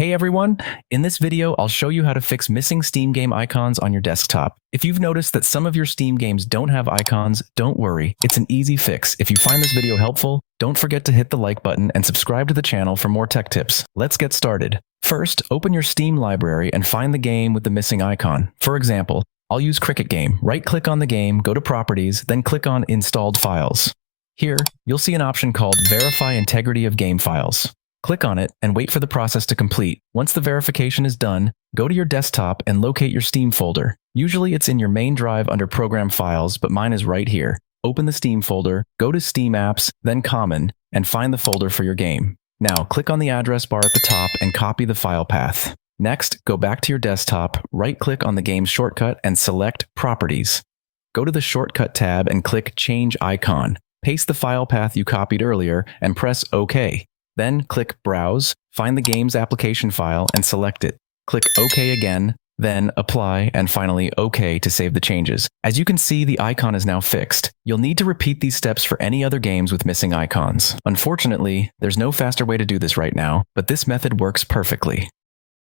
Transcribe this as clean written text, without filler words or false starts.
Hey everyone, in this video I'll show you how to fix missing Steam game icons on your desktop. If you've noticed that some of your Steam games don't have icons, don't worry, it's an easy fix. If you find this video helpful, don't forget to hit the like button and subscribe to the channel for more tech tips. Let's get started. First, open your Steam library and find the game with the missing icon. For example, I'll use Cricket Game. Right-click on the game, go to Properties, then click on Installed Files. Here, you'll see an option called Verify Integrity of Game Files. Click on it and wait for the process to complete. Once the verification is done, go to your desktop and locate your Steam folder. Usually it's in your main drive under Program Files, but mine is right here. Open the Steam folder, go to Steam Apps, then Common, and find the folder for your game. Now, click on the address bar at the top and copy the file path. Next, go back to your desktop, right-click on the game's shortcut and select Properties. Go to the Shortcut tab and click Change Icon. Paste the file path you copied earlier and press OK. Then click Browse, find the game's application file and select it. Click OK again, then Apply, and finally OK to save the changes. As you can see, the icon is now fixed. You'll need to repeat these steps for any other games with missing icons. Unfortunately, there's no faster way to do this right now, but this method works perfectly.